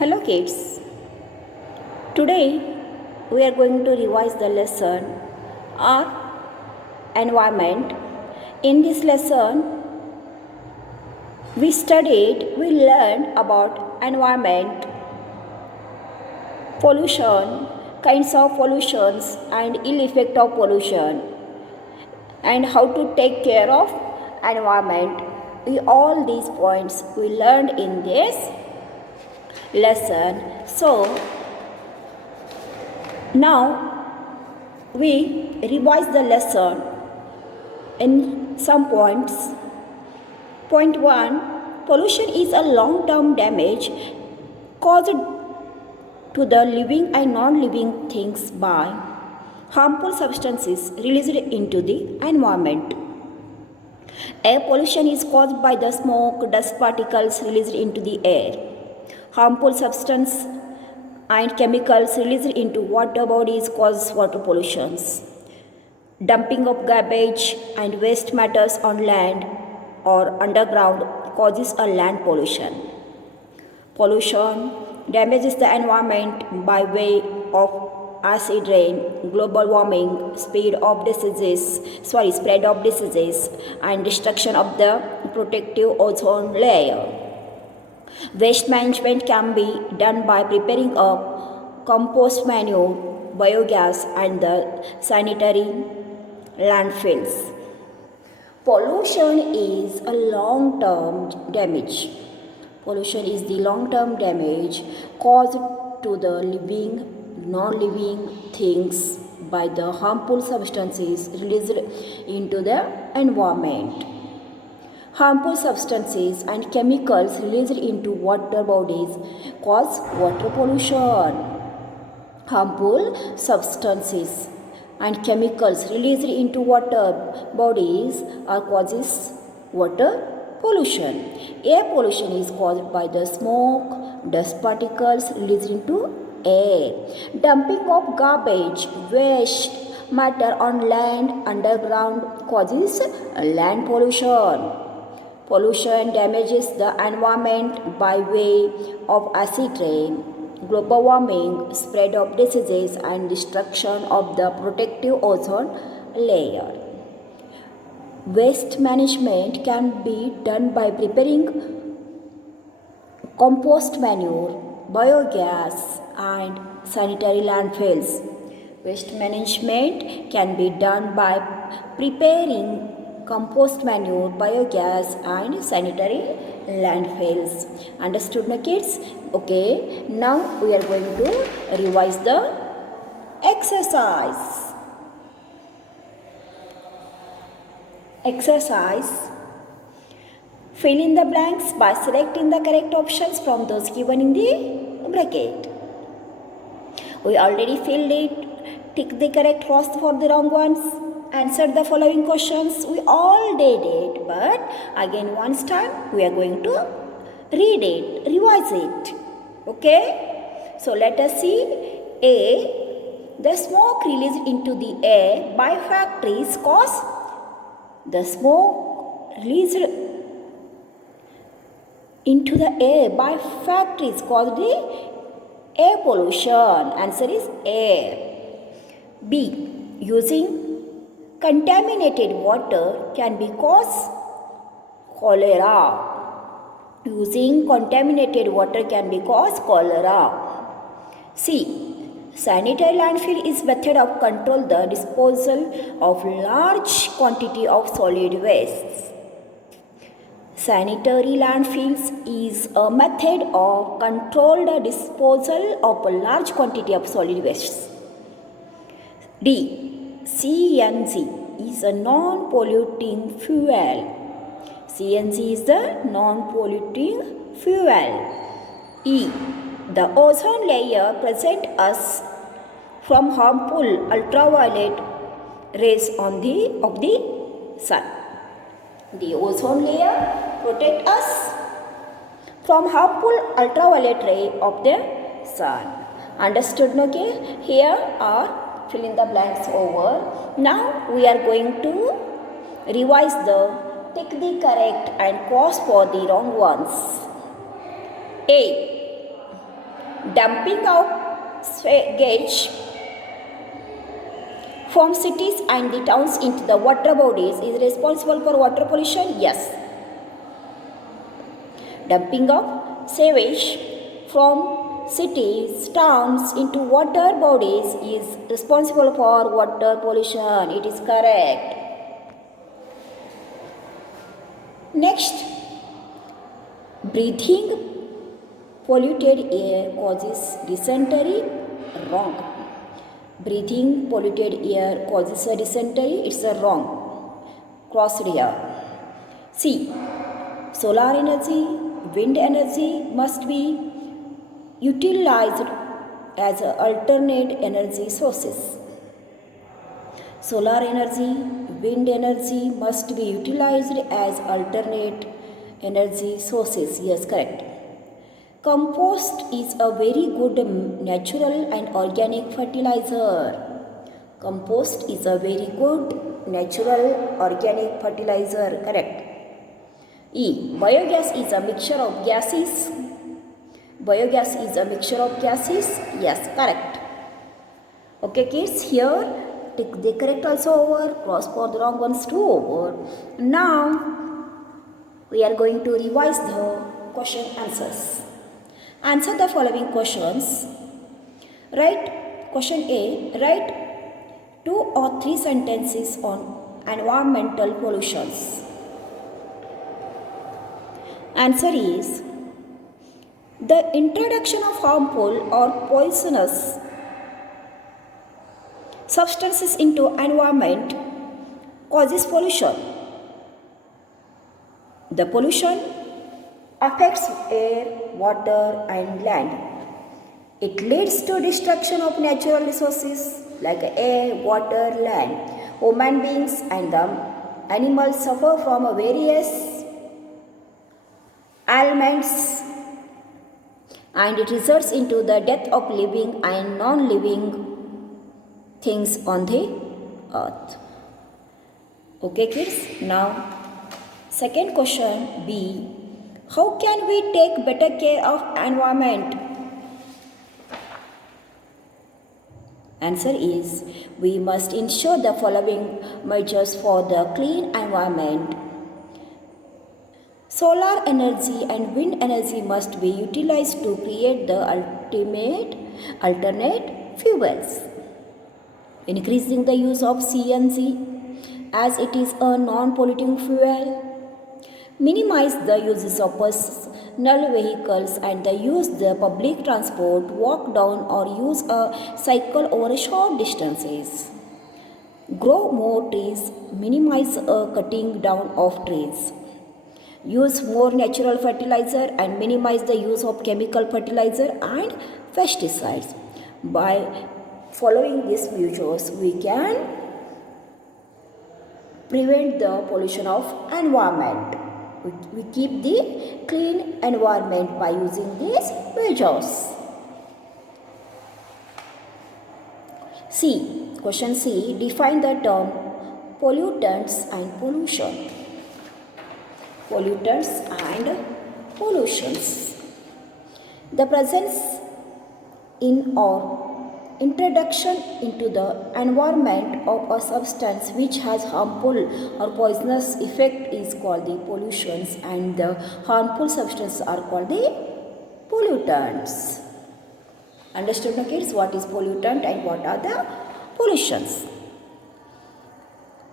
Hello kids. Today we are going to revise the lesson our environment. In this lesson we learned about environment, pollution, kinds of pollutions and ill effect of pollution and how to take care of environment. All these points we learned in this lesson. So now we revise the lesson in some points. Point 1, pollution is a long-term damage caused to the living and non-living things by harmful substances released into the environment. Air pollution is caused by the smoke, dust particles released into the air. Harmful substances and chemicals released into water bodies cause water pollutions. Dumping of garbage and waste matters on land or underground causes a land pollution. Pollution damages the environment by way of acid rain, global warming, spread of diseases, and destruction of the protective ozone layer. Waste management can be done by preparing a compost manure, biogas and the sanitary landfills. Pollution is a long-term damage. Pollution is the long-term damage caused to the living, non-living things by the harmful substances released into the environment. Harmful substances and chemicals released into water bodies cause water pollution. Harmful substances and chemicals released into water bodies are causes water pollution. Air pollution is caused by the smoke, dust particles released into air. Dumping of garbage, waste matter on land underground causes land pollution. Pollution damages the environment by way of acid rain, global warming, spread of diseases and destruction of the protective ozone layer. Waste management can be done by preparing compost manure, biogas and sanitary landfills. Waste management can be done by preparing compost manure, biogas and sanitary landfills. Understood, my kids? Okay, now we are going to revise the exercise. Exercise. Fill in the blanks by selecting the correct options from those given in the bracket. We already filled it. Tick the correct rows for the wrong ones. Answer the following questions. We all did it, but again once time we are going to read it, revise it. Okay? So let us see. A. The smoke released into the air by factories cause the smoke released into the air by factories cause the air pollution. Answer is air. B. Using contaminated water can be cause cholera. Using contaminated water can be cause cholera. C. Sanitary landfill is method of control the disposal of large quantity of solid waste. Sanitary landfills is a method of controlled disposal of a large quantity of solid waste. D. CNG is a non-polluting fuel. CNG is the non-polluting fuel. E. The ozone layer protects us from harmful ultraviolet rays of the sun. The ozone layer protects us from harmful ultraviolet ray of the sun. Understood? Okay? Here are fill in the blanks over. Now we are going to revise the tick the correct and pause for the wrong ones. A. Dumping of sewage from cities and the towns into the water bodies is responsible for water pollution? Yes. Dumping of sewage from cities, towns into water bodies is responsible for water pollution. It is correct. Next, breathing polluted air causes dysentery. Wrong. Breathing polluted air causes a dysentery. It's a wrong. Crossed here. C. Solar energy, wind energy must be utilized as alternate energy sources. Solar energy, wind energy must be utilized as alternate energy sources. Yes, correct. Compost is a very good natural and organic fertilizer. Compost is a very good natural organic fertilizer. Correct. E. Biogas is a mixture of gases. Biogas is a mixture of gases. Yes, correct. Okay, kids, here tick the correct also over, cross for the wrong ones too over. Now, we are going to revise the question answers. Answer the following questions. Write question A. Write 2 or 3 sentences on environmental pollutions. Answer is, the introduction of harmful or poisonous substances into environment causes pollution. The pollution affects air, water and land. It leads to destruction of natural resources like air, water, land. Human beings and the animals suffer from various ailments, and it results into the death of living and non-living things on the earth. Okay, kids. Now, second question B. How can we take better care of environment? Answer is, we must ensure the following measures for the clean environment. Solar energy and wind energy must be utilized to create the alternate fuels. Increasing the use of CNG as it is a non-polluting fuel. Minimize the uses of personal vehicles and use the public transport, walk down or use a cycle over short distances. Grow more trees, minimize cutting down of trees. Use more natural fertilizer and minimize the use of chemical fertilizer and pesticides. By following these measures, we can prevent the pollution of environment. We keep the clean environment by using these measures. C. Question C. Define the term pollutants and pollution. Pollutants and pollutions. The presence in or introduction into the environment of a substance which has harmful or poisonous effect is called the pollutions, and the harmful substances are called the pollutants. Understood now, kids, what is pollutant and what are the pollutions?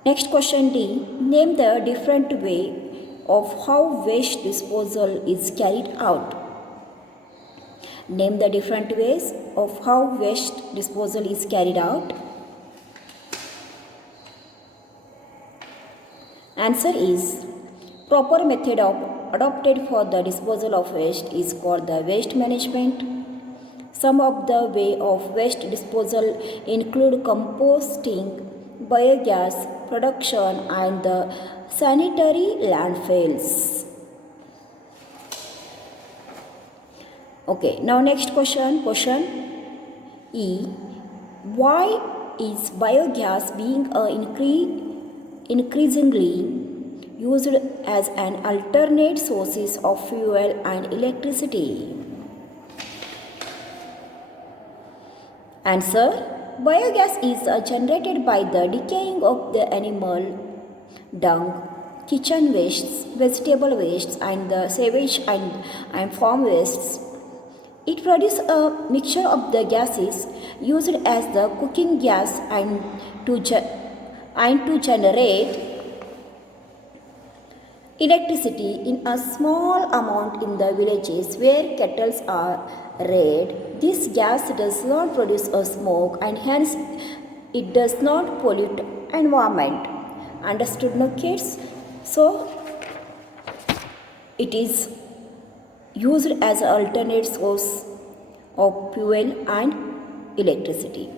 Next question D. Name the different way of how waste disposal is carried out. Name the different ways of how waste disposal is carried out. Answer is, proper method adopted for the disposal of waste is called the waste management. Some of the way of waste disposal include composting, biogas production and the sanitary landfills. Okay, now next question E. Why is biogas being increasingly used as an alternate sources of fuel and electricity? Answer. Biogas is generated by the decaying of the animal dung, kitchen wastes, vegetable wastes, and the sewage and farm wastes. It produces a mixture of the gases used as the cooking gas and to generate electricity in a small amount in the villages where kettles are reared. This gas does not produce a smoke and hence it does not pollute environment. Understood, no kids? So it is used as an alternate source of fuel and electricity.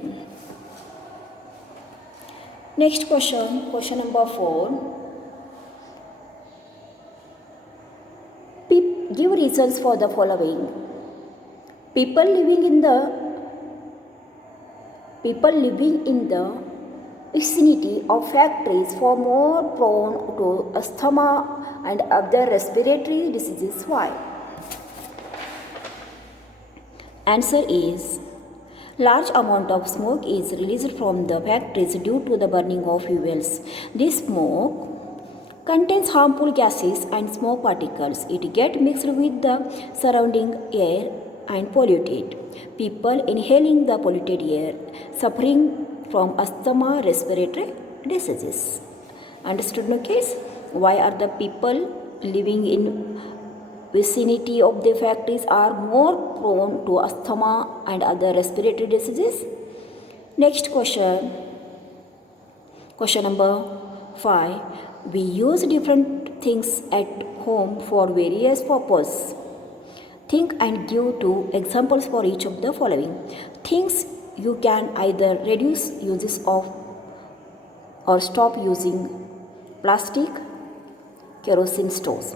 Next question, question number 4. Give reasons for the following. People living in the vicinity of factories are more prone to asthma and other respiratory diseases. Why? Answer is, large amount of smoke is released from the factories due to the burning of fuels. This smoke contains harmful gases and smoke particles. It gets mixed with the surrounding air and pollute it. People inhaling the polluted air suffering from asthma, respiratory diseases. Understood, no kids? Why are the people living in vicinity of the factories are more prone to asthma and other respiratory diseases? Next question. Question number 5. We use different things at home for various purposes. Think and give 2 examples for each of the following. Things you can either reduce uses of or stop using: plastic, kerosene stoves.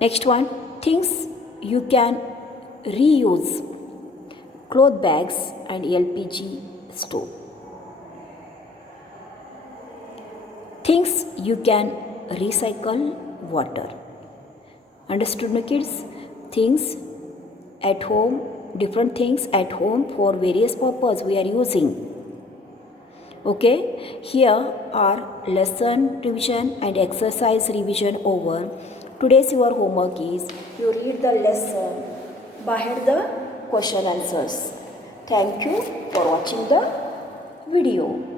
Next one, things you can reuse: cloth bags and LPG stove. Things you can recycle: water. Understood, no kids? Things at home, different things at home for various purposes we are using. Okay, here are lesson revision and exercise revision over. Today's your homework is you read the lesson by the question answers. Thank you for watching the video.